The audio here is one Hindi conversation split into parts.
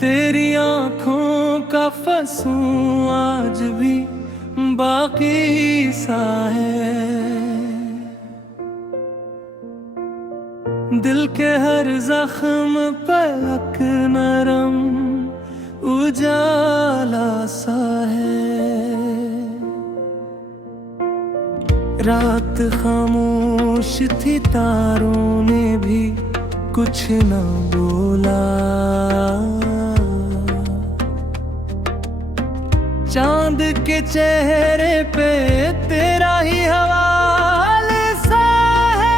तेरी आंखों का फंसूं आज भी बाकी सा है। दिल के हर जख्म पर एक नरम उजाला सा है। रात खामोश थी, तारों ने भी कुछ न बोला। चांद के चेहरे पे तेरा ही हवाले सा है।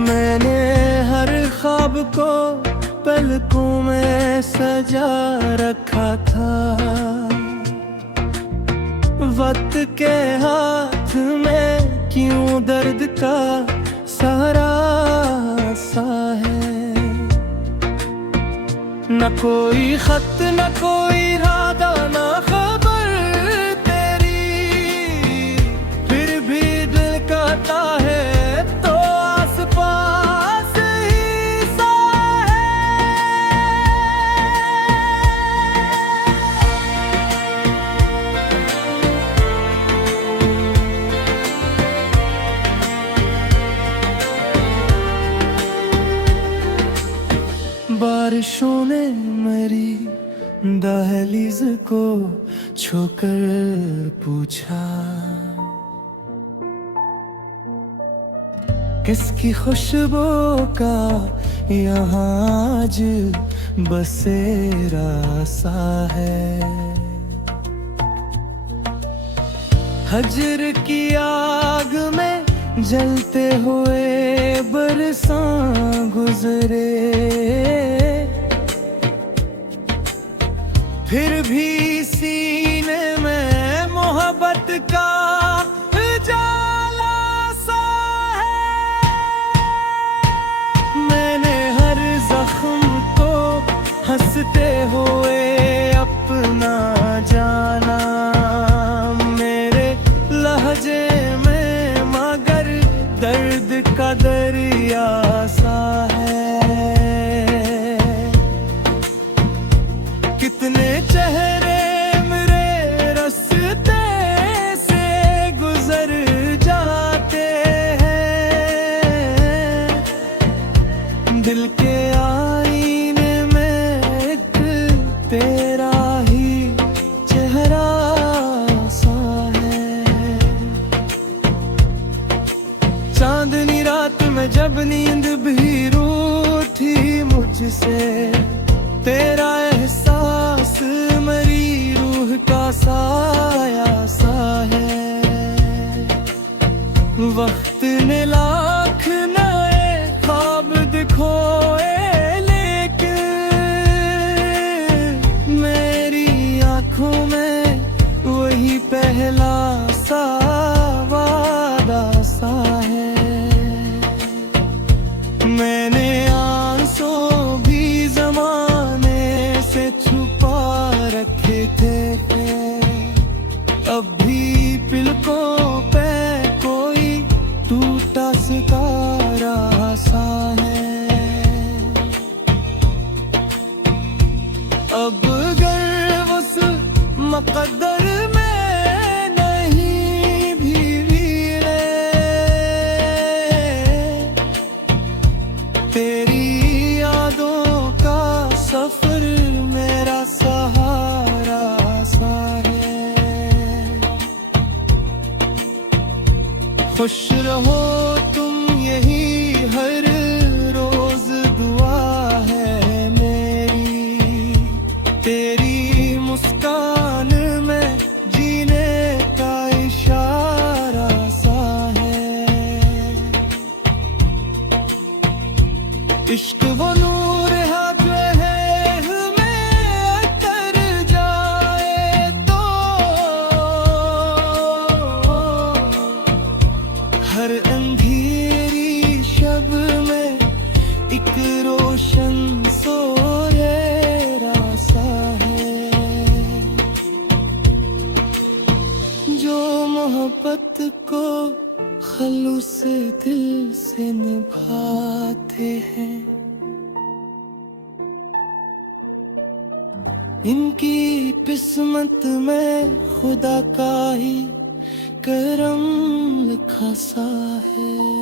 मैंने हर ख्वाब को पलकों में सजा रखा था। वक्त के हाथ में क्यों दर्द का सहारा सा है। न कोई खत न कोई इरादा न खबर तेरी, फिर भी दिल कहता है तो आस पास ही सा बारिशों ने मेरी दहलीज को छूकर पूछा, किसकी खुशबू का यहाँ आज बसेरा सा है। हजर की आग में जलते हुए बरसां गुजरे, फिर भी सीने में मोहब्बत का जाला सा है। मैंने हर जख्म को हंसते हुए अपना जाना। मेरे लहजे में मगर दर्द का दरिया सा है। कितने चेहरे मेरे रास्ते से गुजर जाते हैं। दिल के आईने में एक तेरा ही चेहरा सा है। चांदनी रात में जब नींद भी रूठी मुझसे, तेरा एहसास मेरी रूह का साया सा है। वक्त ने लाख नए ख्वाब दिखोए, लेकिन मेरी आंखों में वही पहला सा वादा सा है। मैंने आंसू भी जमाने से छुपा रखे थे, अब भी पलकों पे कोई टूटा सितारा सा है। अब अगर उस मुकद्दर में नहीं भी वीरे, तेरी यादों का सफर मेरा सहारा सा है। खुश रहो तुम यही हर रोज दुआ है मेरी। तेरी मुस्कान में जीने का इशारा सा है। इश्क वो नूर है जो है हमें कर जाए तो हर अंधेरे मोहब्बत को खलूस दिल से निभाते हैं। इनकी किस्मत में खुदा का ही करम लिखा सा है।